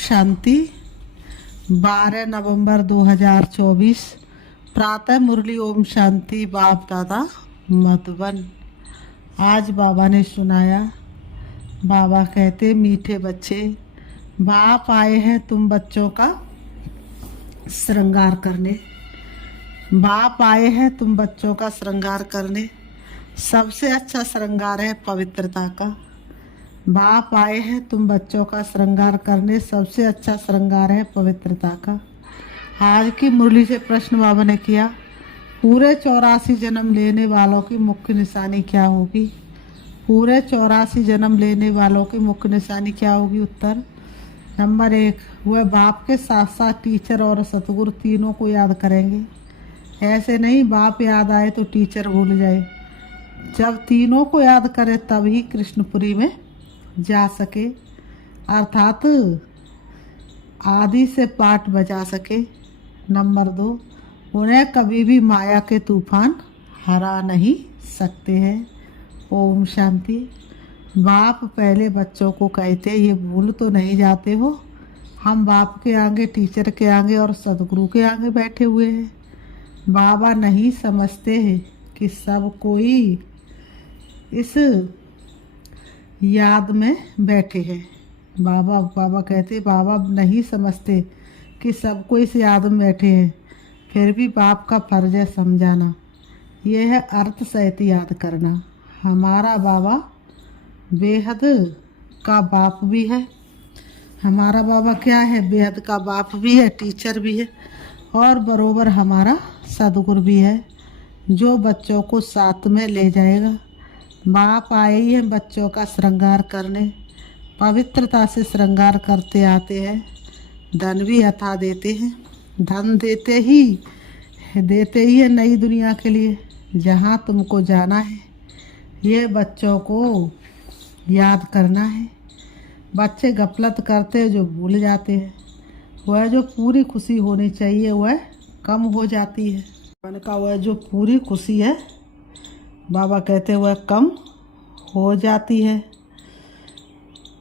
शांति। 12 नवंबर 2024 प्रातः मुरली। ओम शांति। बाप दादा मधुबन। आज बाबा ने सुनाया। बाबा कहते, मीठे बच्चे, बाप आए हैं तुम बच्चों का श्रृंगार करने। बाप आए हैं तुम बच्चों का श्रृंगार करने। सबसे अच्छा श्रृंगार है पवित्रता का। बाप आए हैं तुम बच्चों का श्रृंगार करने। सबसे अच्छा श्रृंगार है पवित्रता का। आज की मुरली से प्रश्न बाबा ने किया, पूरे 84 जन्म लेने वालों की मुख्य निशानी क्या होगी? पूरे 84 जन्म लेने वालों की मुख्य निशानी क्या होगी? उत्तर नंबर 1, वह बाप के साथ साथ टीचर और सतगुरु तीनों को याद करेंगे। ऐसे नहीं बाप याद आए तो टीचर भूल जाए। जब तीनों को याद करे तभी कृष्णपुरी में जा सके, अर्थात आदि से पाठ बजा सके। नंबर 2, उन्हें कभी भी माया के तूफान हरा नहीं सकते हैं। ओम शांति। बाप पहले बच्चों को कहते, ये भूल तो नहीं जाते हो, हम बाप के आगे, टीचर के आगे और सदगुरु के आगे बैठे हुए हैं। बाबा नहीं समझते हैं कि सब कोई इस याद में बैठे हैं। बाबा कहते, बाबा नहीं समझते कि सब कोई इस याद में बैठे हैं, फिर भी बाप का फर्ज है समझाना। यह है अर्थ सहित याद करना। हमारा बाबा बेहद का बाप भी है। हमारा बाबा क्या है? बेहद का बाप भी है, टीचर भी है और बरोबर हमारा सदगुरु भी है, जो बच्चों को साथ में ले जाएगा। बाप आए ही हैं बच्चों का श्रृंगार करने। पवित्रता से श्रृंगार करते आते हैं। धन भी अथा देते हैं। धन देते ही है नई दुनिया के लिए, जहाँ तुमको जाना है। ये बच्चों को याद करना है। बच्चे गफलत करते जो भूल जाते हैं। वह जो पूरी खुशी होनी चाहिए वह कम हो जाती है। उनका वह जो पूरी खुशी है, बाबा कहते वह कम हो जाती है।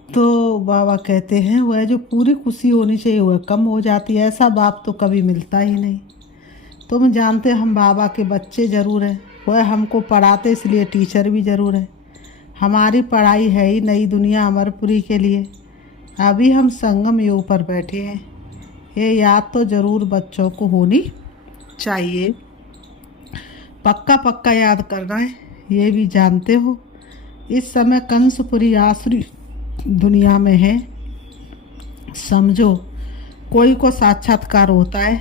तो बाबा कहते हैं वह जो पूरी खुशी होनी चाहिए वह कम हो जाती है। ऐसा बाप तो कभी मिलता ही नहीं। तुम जानते हम बाबा के बच्चे ज़रूर हैं, वह हमको पढ़ाते इसलिए टीचर भी ज़रूर है। हमारी पढ़ाई है ही नई दुनिया अमरपुरी के लिए। अभी हम संगम योग पर बैठे हैं। ये याद तो ज़रूर बच्चों को होनी चाहिए। पक्का याद करना है। ये भी जानते हो इस समय कंसपुरी आसुरी दुनिया में है। समझो कोई को साक्षात्कार होता है,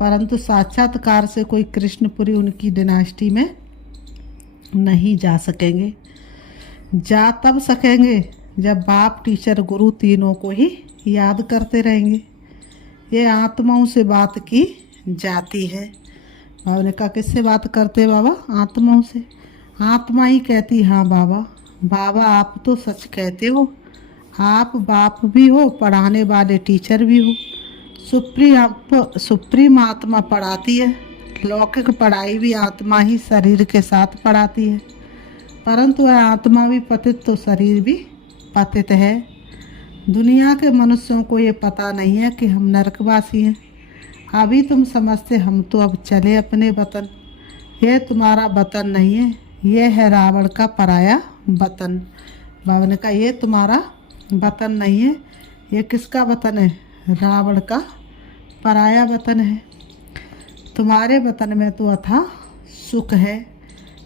परंतु साक्षात्कार से कोई कृष्णपुरी उनकी डिनास्टी में नहीं जा सकेंगे। जा तब सकेंगे जब बाप, टीचर, गुरु तीनों को ही याद करते रहेंगे। ये आत्माओं से बात की जाती है। बाबा ने कहा, किससे बात करते हैं बाबा? आत्माओं से। आत्मा ही कहती, हाँ बाबा। बाबा आप तो सच कहते हो, आप बाप भी हो, पढ़ाने वाले टीचर भी हो। सुप्रीम आत्मा पढ़ाती है। लौकिक पढ़ाई भी आत्मा ही शरीर के साथ पढ़ाती है, परंतु वह आत्मा भी पतित तो शरीर भी पतित है। दुनिया के मनुष्यों को ये पता नहीं है कि हम नरकवासी हैं। अभी तुम समझते हम तो अब चले अपने वतन। ये तुम्हारा वतन नहीं है, ये है रावण का पराया वतन। बाबा ने कहा, ये तुम्हारा वतन नहीं है। ये किसका वतन है? रावण का पराया वतन है। तुम्हारे वतन में तो अथाह सुख है।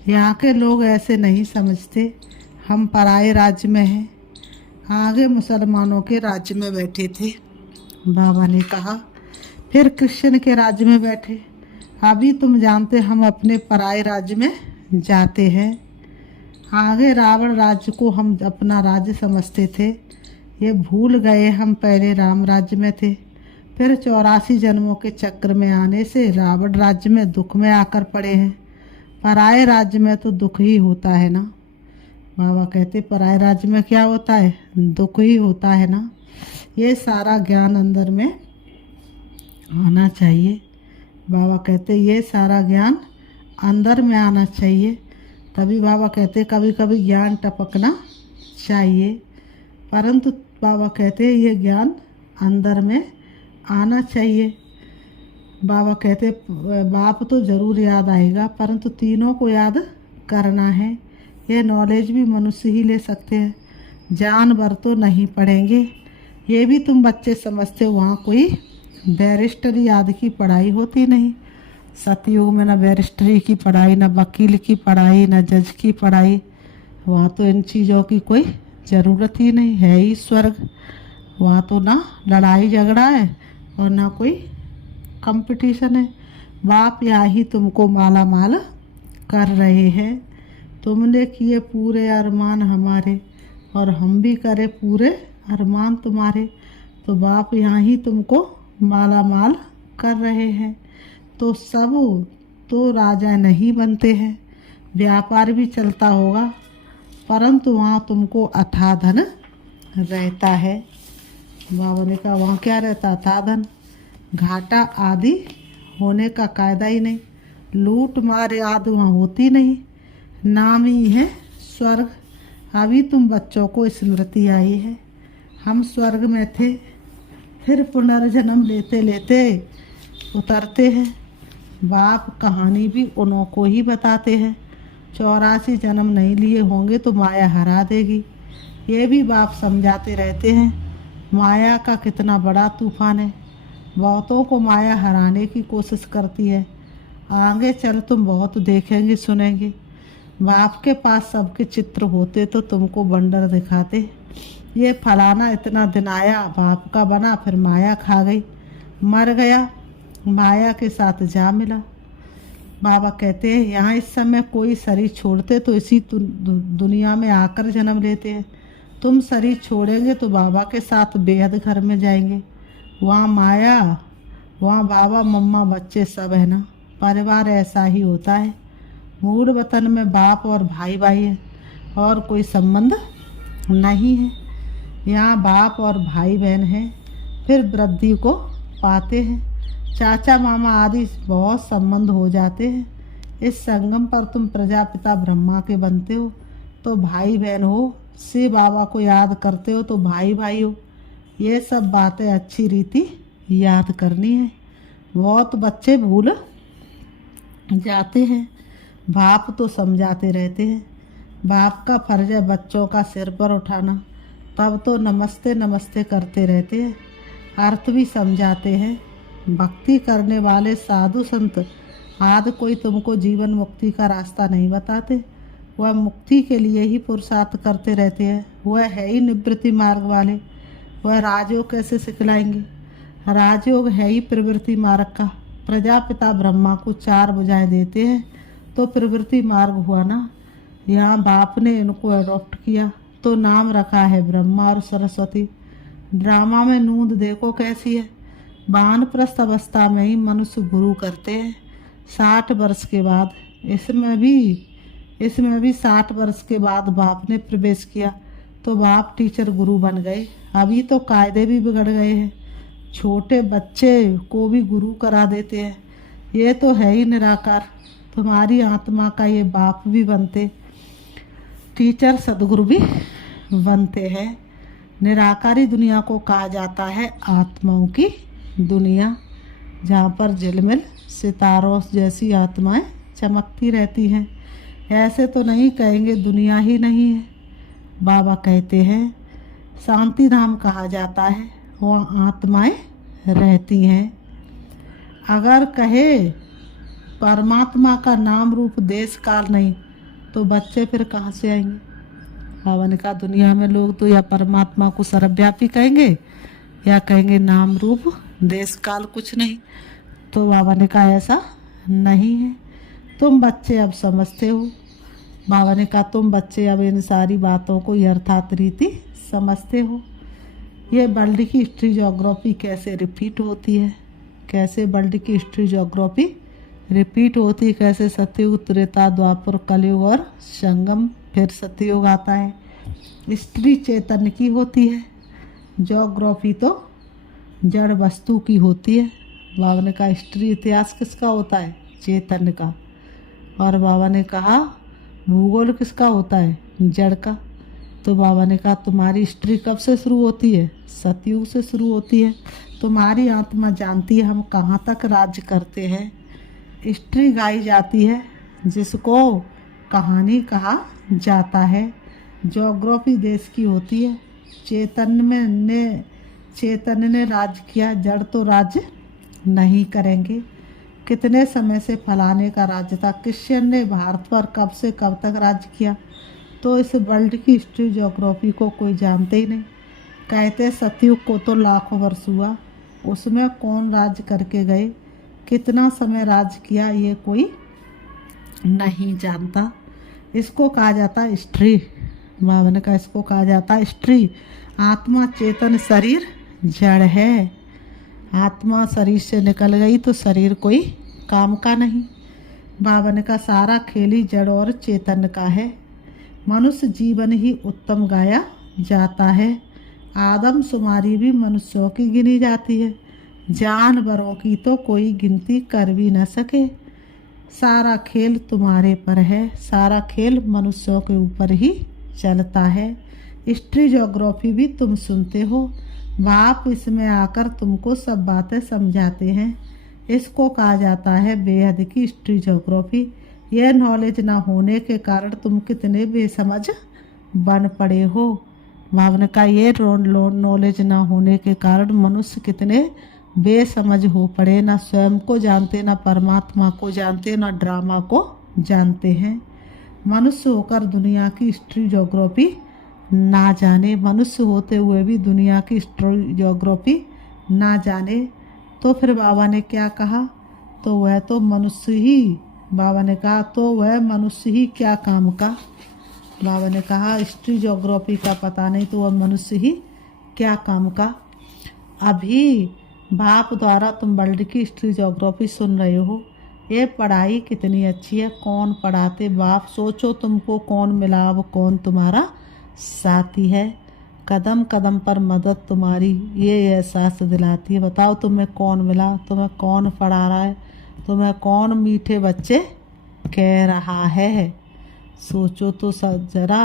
यहाँ के लोग ऐसे नहीं समझते, हम पराए राज्य में हैं। आगे मुसलमानों के राज्य में बैठे थे, बाबा ने कहा, फिर क्रिश्चियन के राज्य में बैठे। अभी तुम जानते हम अपने पराए राज्य में जाते हैं। आगे रावण राज्य को हम अपना राज्य समझते थे, ये भूल गए हम पहले राम राज्य में थे। फिर 84 जन्मों के चक्र में आने से रावण राज्य में दुख में आकर पड़े हैं। पराए राज्य में तो दुख ही होता है ना। बाबा कहते, पराए राज्य में क्या होता है? दुख ही होता है ना। ये सारा ज्ञान अंदर में आना चाहिए। बाबा कहते ये सारा ज्ञान अंदर में आना चाहिए, तभी बाबा कहते कभी कभी ज्ञान टपकना चाहिए, परंतु बाबा कहते ये ज्ञान अंदर में आना चाहिए। बाबा कहते बाप तो ज़रूर याद आएगा, परंतु तीनों को याद करना है। ये नॉलेज भी मनुष्य ही ले सकते हैं, जानवर तो नहीं पढ़ेंगे। ये भी तुम बच्चे समझते हो, वहाँ कोई बैरिस्टरी आदि की पढ़ाई होती नहीं। सतयुग में न बैरिस्टरी की पढ़ाई, न वकील की पढ़ाई, न जज की पढ़ाई। वहाँ तो इन चीज़ों की कोई ज़रूरत ही नहीं है। ही स्वर्ग, वहाँ तो ना लड़ाई झगड़ा है और ना कोई कंपटीशन है। बाप यहाँ ही तुमको माला माल कर रहे हैं। तुमने किए पूरे अरमान हमारे और हम भी करे पूरे अरमान तुम्हारे। तो बाप यहाँ ही तुमको माला माल कर रहे हैं। तो सब तो राजा नहीं बनते हैं, व्यापार भी चलता होगा, परंतु वहाँ तुमको अथाह धन रहता है। बाबा ने कहा वहाँ क्या रहता? अथाह धन। घाटा आदि होने का कायदा ही नहीं, लूट मार आदि वहाँ होती नहीं, नाम ही है स्वर्ग। अभी तुम बच्चों को स्मृति आई है, हम स्वर्ग में थे, फिर पुनर्जन्म लेते लेते उतरते हैं। बाप कहानी भी उन्हों को ही बताते हैं। 84 जन्म नहीं लिए होंगे तो माया हरा देगी, ये भी बाप समझाते रहते हैं। माया का कितना बड़ा तूफान है, बहुतों को माया हराने की कोशिश करती है। आगे चल तुम बहुत देखेंगे सुनेंगे। बाप के पास सबके चित्र होते तो तुमको बंडर दिखाते, ये फलाना इतना दिन आया बाप का बना, फिर माया खा गई, मर गया, माया के साथ जा मिला। बाबा कहते हैं यहाँ इस समय कोई शरीर छोड़ते तो इसी दुनिया में आकर जन्म लेते हैं। तुम शरीर छोड़ेंगे तो बाबा के साथ बेहद घर में जाएंगे। वहाँ माया, वहाँ बाबा मम्मा बच्चे सब है ना, परिवार ऐसा ही होता है। मूल वतन में बाप और भाई भाई है और कोई संबंध नहीं है। यहाँ बाप और भाई बहन हैं, फिर वृद्धि को पाते हैं, चाचा मामा आदि बहुत संबंध हो जाते हैं। इस संगम पर तुम प्रजापिता ब्रह्मा के बनते हो तो भाई बहन हो, से बाबा को याद करते हो तो भाई भाई हो। ये सब बातें अच्छी रीति याद करनी है, बहुत बच्चे भूल जाते हैं। बाप तो समझाते रहते हैं, बाप का फर्ज है बच्चों का सिर पर उठाना, तब तो नमस्ते नमस्ते करते रहते हैं, अर्थ भी समझाते हैं। भक्ति करने वाले साधु संत आदि कोई तुमको जीवन मुक्ति का रास्ता नहीं बताते, वह मुक्ति के लिए ही पुरुषार्थ करते रहते हैं। वह है ही निवृत्ति मार्ग वाले, वह राजयोग कैसे सिखलाएंगे? राजयोग है ही प्रवृत्ति मार्ग का। प्रजापिता ब्रह्मा को 4 भुजाएं देते हैं तो प्रवृत्ति मार्ग हुआ ना। यहाँ बाप ने इनको अडॉप्ट किया तो नाम रखा है ब्रह्मा और सरस्वती। ड्रामा में नूंद देखो कैसी है, वानप्रस्थ अवस्था में ही मनुष्य गुरु करते हैं 60 वर्ष के बाद। इसमें भी 60 वर्ष के बाद बाप ने प्रवेश किया तो बाप टीचर गुरु बन गए। अभी तो कायदे भी बिगड़ गए हैं, छोटे बच्चे को भी गुरु करा देते हैं। ये तो है ही निराकार, तुम्हारी आत्मा का ये बाप भी बनते, टीचर सदगुरु भी बनते हैं। निराकारी दुनिया को कहा जाता है आत्माओं की दुनिया, जहाँ पर झिलमिल सितारों जैसी आत्माएं चमकती रहती हैं। ऐसे तो नहीं कहेंगे दुनिया ही नहीं है। बाबा कहते हैं शांति धाम कहा जाता है, वहाँ आत्माएं रहती हैं। अगर कहे परमात्मा का नाम रूप देश काल नहीं तो बच्चे फिर कहाँ से आएंगे? बाबा ने कहा दुनिया में लोग तो या परमात्मा को सर्वव्यापी कहेंगे या कहेंगे नाम रूप देश काल कुछ नहीं। तो बाबा ने कहा ऐसा नहीं है, तुम बच्चे अब समझते हो। बाबा ने कहा तुम बच्चे अब इन सारी बातों को यथार्थ रीति समझते हो। ये वर्ल्ड की हिस्ट्री ज्योग्राफी कैसे रिपीट होती है, कैसे वर्ल्ड की हिस्ट्री ज्योग्राफी रिपीट होती है, कैसे सतयुग त्रेता द्वापर कलयुग और संगम, फिर सतयुग आता है। हिस्ट्री चैतन्य की होती है, ज्योग्राफी तो जड़ वस्तु की होती है। बाबा ने कहा हिस्ट्री इतिहास किसका होता है? चैतन्य का। और बाबा ने कहा भूगोल किसका होता है? जड़ का। तो बाबा ने कहा तुम्हारी हिस्ट्री कब से शुरू होती है? सतयुग से शुरू होती है। तुम्हारी आत्मा जानती है हम कहाँ तक राज्य करते हैं। हिस्ट्री गाई जाती है जिसको कहानी कहा जाता है। ज्योग्राफी देश की होती है। चैतन्य ने राज्य किया, जड़ तो राज्य नहीं करेंगे। कितने समय से फलाने का राज्य था। क्रिश्चियन ने भारत पर कब से कब तक राज्य किया। तो इस वर्ल्ड की हिस्ट्री ज्योग्राफी को कोई जानते ही नहीं। कहते सतयुग को तो लाखों वर्ष हुआ, उसमें कौन राज्य करके गए, कितना समय राज्य किया, ये कोई नहीं जानता। इसको कहा जाता है हिस्ट्री। बाबा ने कहा इसको कहा जाता है हिस्ट्री। आत्मा चेतन, शरीर जड़ है। आत्मा शरीर से निकल गई तो शरीर कोई काम का नहीं। बाबा ने कहा सारा खेल ही जड़ और चेतन का है। मनुष्य जीवन ही उत्तम गाया जाता है। आदम शुमारी भी मनुष्यों की गिनी जाती है। जानवरों की तो कोई गिनती कर भी न सके। सारा खेल तुम्हारे पर है। सारा खेल मनुष्यों के ऊपर ही चलता है। हिस्ट्री ज्योग्राफी भी तुम सुनते हो। बाप इसमें आकर तुमको सब बातें समझाते हैं। इसको कहा जाता है बेहद की हिस्ट्री ज्योग्राफी। यह नॉलेज ना होने के कारण तुम कितने बेसमझ बन पड़े हो। भावना का ये नॉलेज ना होने के कारण मनुष्य कितने बेसमझ हो पड़े। ना स्वयं को जानते, ना परमात्मा को जानते, ना ड्रामा को जानते हैं। मनुष्य होकर दुनिया की हिस्ट्री ज्योग्राफी ना जाने, मनुष्य होते हुए भी दुनिया की हिस्ट्री ज्योग्राफी ना जाने, तो फिर बाबा ने क्या कहा? तो वह तो मनुष्य ही, बाबा ने कहा तो वह मनुष्य ही क्या काम का। बाबा ने कहा हिस्ट्री ज्योग्राफी का पता नहीं तो वह मनुष्य ही क्या काम का। अभी बाप द्वारा तुम वर्ल्ड की हिस्ट्री ज्योग्राफी सुन रहे हो। ये पढ़ाई कितनी अच्छी है। कौन पढ़ाते? बाप। सोचो तुमको कौन मिला, अब कौन तुम्हारा साथी है। कदम कदम पर मदद तुम्हारी ये एहसास दिलाती है। बताओ तुम्हें कौन मिला, तुम्हें कौन पढ़ा रहा है, तुम्हें कौन मीठे बच्चे कह रहा है। सोचो तो जरा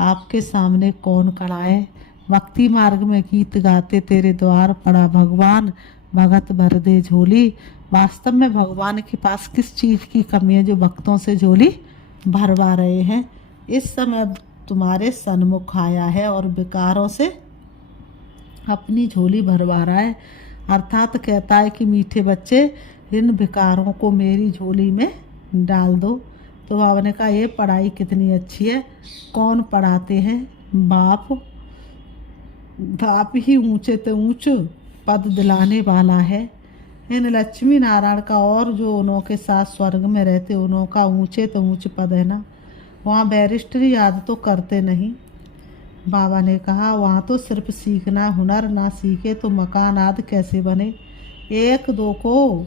आपके सामने कौन खड़ा है। भक्ति मार्ग में गीत गाते तेरे द्वार पड़ा भगवान, भगत भर दे झोली। वास्तव में भगवान के पास किस चीज़ की कमी है जो भक्तों से झोली भरवा रहे हैं। इस समय तुम्हारे सन्मुख आया है और विकारों से अपनी झोली भरवा रहा है। अर्थात कहता है कि मीठे बच्चे इन विकारों को मेरी झोली में डाल दो। तो बाबा ने कहा ये पढ़ाई कितनी अच्छी है। कौन पढ़ाते हैं? बाप। बाप ही ऊंचे ते ऊंच पद दिलाने वाला है। इन लक्ष्मी नारायण का और जो उन्हों के साथ स्वर्ग में रहते उन्हों का ऊंचे तो ऊंच पद है ना। वहाँ बैरिस्टरी याद तो करते नहीं। बाबा ने कहा वहाँ तो सिर्फ सीखना, हुनर ना सीखे तो मकान आदि कैसे बने। एक दो को,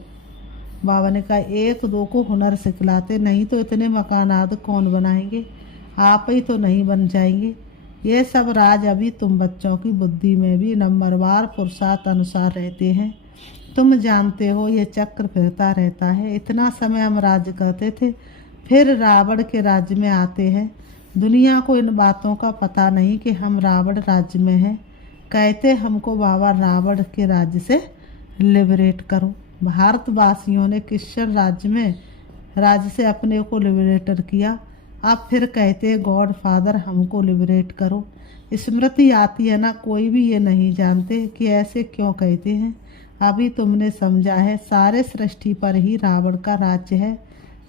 बाबा ने कहा एक दो को हुनर सिखलाते नहीं तो इतने मकान आदि कौन बनाएंगे। आप ही तो नहीं बन जाएंगे। ये सब राज अभी तुम बच्चों की बुद्धि में भी नंबरवार पुरुषार्थ अनुसार रहते हैं। तुम जानते हो ये चक्र फिरता रहता है। इतना समय हम राज्य करते थे, फिर रावण के राज्य में आते हैं। दुनिया को इन बातों का पता नहीं कि हम रावण राज्य में हैं। कहते हमको बाबा रावण के राज्य से लिबरेट करो। भारतवासियों ने क्रिश्चियन राज्य से अपने को लिबरेटर किया। अब फिर कहते गॉड फादर हमको लिबरेट करो। स्मृति आती है ना। कोई भी ये नहीं जानते कि ऐसे क्यों कहते हैं। अभी तुमने समझा है सारे सृष्टि पर ही रावण का राज्य है।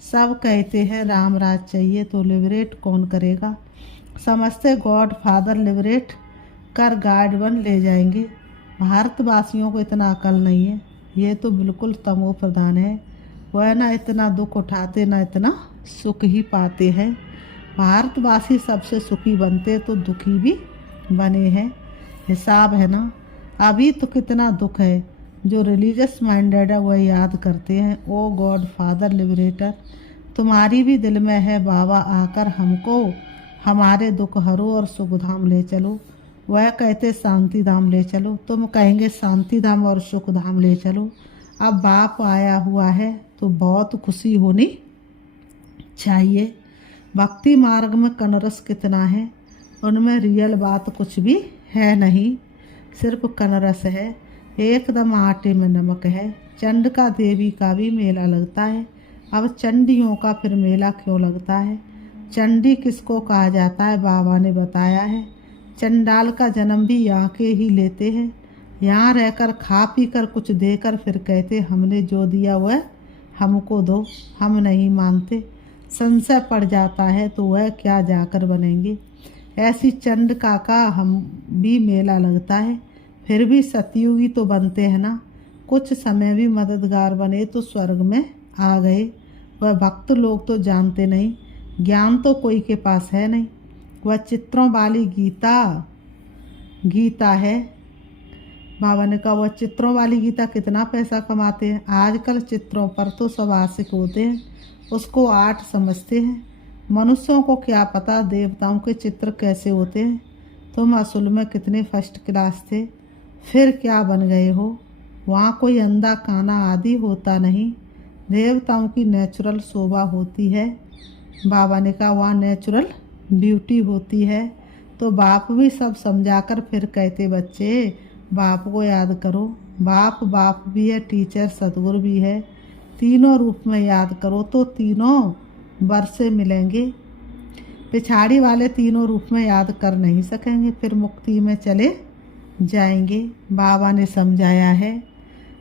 सब कहते हैं राम राज चाहिए तो लिबरेट कौन करेगा। समझते गॉड फादर लिबरेट कर गाइड बन ले जाएंगे। भारतवासियों को इतना अकल नहीं है। ये तो बिल्कुल तमो प्रधान है। वह ना इतना दुख उठाते ना इतना सुख ही पाते हैं। भारतवासी सबसे सुखी बनते तो दुखी भी बने हैं। हिसाब है ना। अभी तो कितना दुख है। जो रिलीजियस माइंडेड है वह याद करते हैं ओ गॉड फादर लिबरेटर तुम्हारी भी दिल में है बाबा, आकर हमको हमारे दुख हरो और सुख धाम ले चलो। वह कहते शांति धाम ले चलो, तुम कहेंगे शांति धाम और सुख धाम ले चलो। अब बाप आया हुआ है तो बहुत खुशी होनी चाहिए। भक्ति मार्ग में कनरस कितना है। उनमें रियल बात कुछ भी है नहीं, सिर्फ कनरस है, एकदम आटे में नमक है। चंडिका देवी का भी मेला लगता है, अब चंडियों का फिर मेला क्यों लगता है? चंडी किसको कहा जाता है बाबा ने बताया है। चंडाल का जन्म भी यहाँ के ही लेते हैं, यहाँ रहकर खा पी कर कुछ देकर फिर कहते हमने जो दिया वह हमको दो। हम नहीं मानते, संशय पड़ जाता है तो वह क्या जाकर बनेंगे। ऐसी चंडिका का हम भी मेला लगता है, फिर भी सतयुगी तो बनते हैं ना। कुछ समय भी मददगार बने तो स्वर्ग में आ गए। वह भक्त लोग तो जानते नहीं, ज्ञान तो कोई के पास है नहीं। वह चित्रों वाली गीता है। बाबा ने कहा वह चित्रों वाली गीता कितना पैसा कमाते हैं। आजकल चित्रों पर तो सब आशिक होते हैं, उसको आर्ट समझते हैं। मनुष्यों को क्या पता देवताओं के चित्र कैसे होते हैं। तुम असल में कितने फर्स्ट क्लास थे, फिर क्या बन गए हो। वहाँ कोई अंधा काना आदि होता नहीं, देवताओं की नेचुरल शोभा होती है। बाबा ने कहा वहाँ नेचुरल ब्यूटी होती है। तो बाप भी सब समझाकर फिर कहते बच्चे बाप को याद करो। बाप भी है, टीचर सतगुरु भी है। तीनों रूप में याद करो तो तीनों बरसे मिलेंगे। पिछाड़ी वाले तीनों रूप में याद कर नहीं सकेंगे, फिर मुक्ति में चले जाएंगे। बाबा ने समझाया है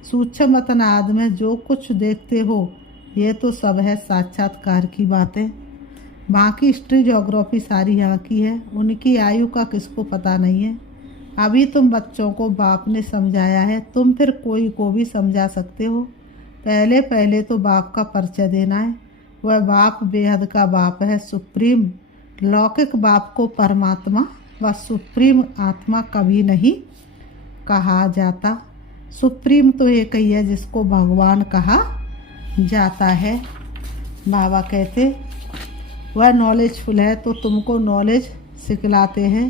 सूक्ष्म तनाद में जो कुछ देखते हो ये तो सब है साक्षात्कार की बातें। बाकी हिस्ट्री ज्योग्राफी सारी यहाँ की है, उनकी आयु का किसको पता नहीं है। अभी तुम बच्चों को बाप ने समझाया है, तुम फिर कोई को भी समझा सकते हो। पहले तो बाप का परिचय देना है। वह बाप बेहद का बाप है, सुप्रीम। लौकिक बाप को परमात्मा व सुप्रीम आत्मा कभी नहीं कहा जाता। सुप्रीम तो एक ही है जिसको भगवान कहा जाता है। बाबा कहते वह नॉलेजफुल है तो तुमको नॉलेज सिखलाते हैं।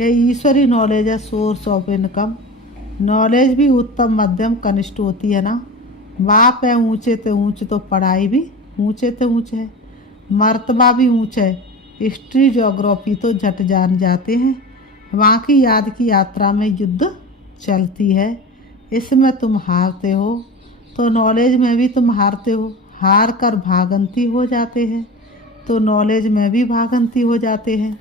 ये ईश्वरी नॉलेज है, सोर्स ऑफ इनकम। नॉलेज भी उत्तम मध्यम कनिष्ठ होती है ना। बाप है ऊंचे ते ऊंच, तो पढ़ाई भी ऊंचे ते ऊंच है, मर्तबा भी ऊंच है। हिस्ट्री ज्योग्राफी तो झट जान जाते हैं। वहाँ की याद की यात्रा में युद्ध चलती है, इसमें तुम हारते हो तो नॉलेज में भी तुम हारते हो। हार कर भागंती हो जाते हैं तो नॉलेज में भी भागंती हो जाते हैं।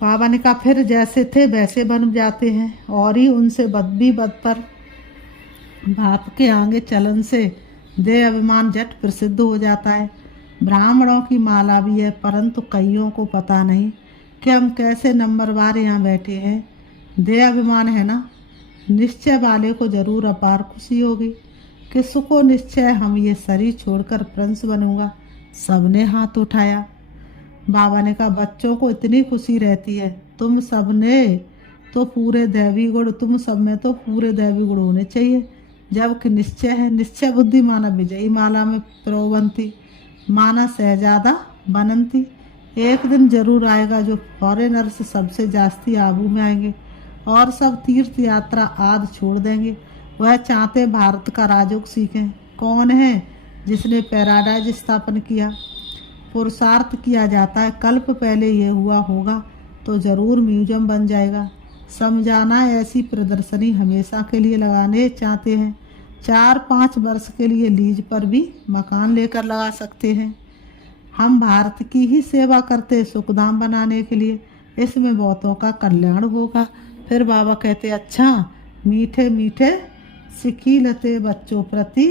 बाबा ने कहा फिर जैसे थे वैसे बन जाते हैं, और ही उनसे बदतर। बाप के आगे चलन से देह अभिमान जट प्रसिद्ध हो जाता है। ब्राह्मणों की माला भी है, परंतु कईयों को पता नहीं कि हम कैसे नंबरवार यहाँ बैठे हैं। देह अभिमान है ना, निश्चय वाले को जरूर अपार खुशी होगी। किसको निश्चय हम ये शरीर छोड़कर प्रिंस बनूंगा। सबने हाथ उठाया। बाबा ने कहा बच्चों को इतनी खुशी रहती है, तुम सब में तो पूरे दैवी गुण होने चाहिए। जबकि निश्चय है, निश्चय बुद्धि माना विजयी माला में प्रोबंती, माना शहजादा बनंती। एक दिन जरूर आएगा जो फॉरेनर्स सबसे जास्ती आबू में आएंगे और सब तीर्थ यात्रा आदि छोड़ देंगे। वह चाहते भारत का राजयोग सीखें। कौन है जिसने पैराडाइज स्थापन किया? पुरुषार्थ किया जाता है, कल्प पहले ये हुआ होगा तो ज़रूर म्यूजियम बन जाएगा। समझाना ऐसी प्रदर्शनी हमेशा के लिए लगाने चाहते हैं। 4-5 वर्ष के लिए लीज पर भी मकान लेकर लगा सकते हैं। हम भारत की ही सेवा करते सुखधाम बनाने के लिए, इसमें बहुतों का कल्याण होगा। फिर बाबा कहते अच्छा मीठे मीठे सिखी लते बच्चों प्रति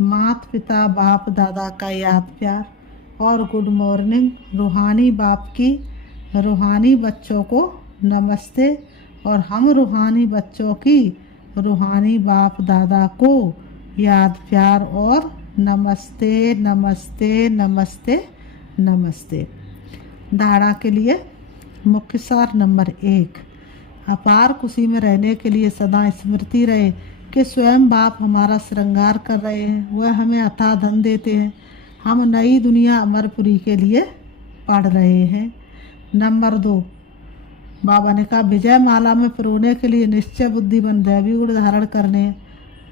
माता पिता बाप दादा का याद प्यार और गुड मॉर्निंग। रूहानी बाप की रूहानी बच्चों को नमस्ते और हम रूहानी बच्चों की रूहानी बाप दादा को याद प्यार और नमस्ते नमस्ते नमस्ते नमस्ते। धारणा के लिए मुख्य सार नंबर 1, अपार खुशी में रहने के लिए सदा स्मृति रहे कि स्वयं बाप हमारा श्रृंगार कर रहे हैं। वह हमें अथाह धन देते हैं। हम नई दुनिया अमरपुरी के लिए पढ़ रहे हैं। नंबर 2, बाबा ने कहा विजय माला में पिरोने के लिए निश्चय बुद्धि बन दैवी गुण धारण करने।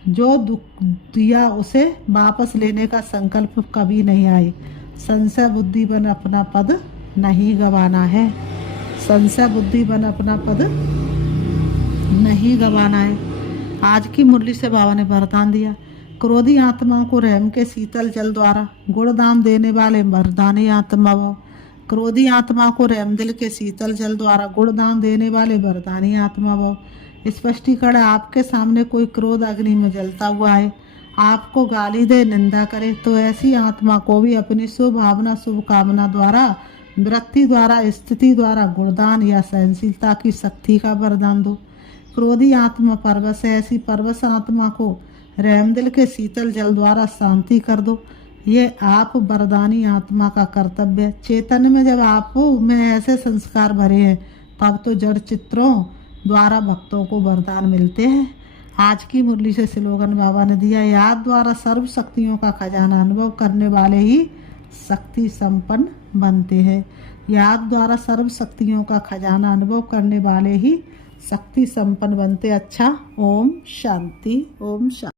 जो दुख दिया उसे वापस लेने का संकल्प कभी नहीं आए। संशय बुद्धि बन अपना पद नहीं गंवाना है। संशय बुद्धि बन अपना पद नहीं गवाना है। आज की मुरली से बाबा ने वरदान दिया, क्रोधी आत्माओं को रहम के शीतल जल द्वारा गुणदान देने वाले मर्दानी आत्मा भव। क्रोधी आत्मा को रहम दिल के शीतल जल द्वारा गुणदान देने वाले वरदानी आत्मा भव। स्पष्टीकरण, आपके सामने कोई क्रोध अग्नि में जलता हुआ है, आपको गाली दे, निंदा करे, तो ऐसी आत्मा को भी अपनी शुभ भावना शुभ कामना द्वारा, वृत्ति द्वारा, स्थिति द्वारा गुणदान या सहनशीलता की शक्ति का वरदान दो। क्रोधी आत्मा परवश है, ऐसी परवश आत्मा को रहम दिल के शीतल जल द्वारा शांति कर दो। ये आप वरदानी आत्मा का कर्तव्य है। चेतन में जब आप में ऐसे संस्कार भरे हैं तब तो जड़ चित्रों द्वारा भक्तों को वरदान मिलते हैं। आज की मुरली से स्लोगन बाबा ने दिया, याद द्वारा सर्व शक्तियों का खजाना अनुभव करने वाले ही शक्ति संपन्न बनते हैं। याद द्वारा सर्व शक्तियों का खजाना अनुभव करने वाले ही शक्ति संपन्न बनते। अच्छा, ओम शांति, ओम शांति।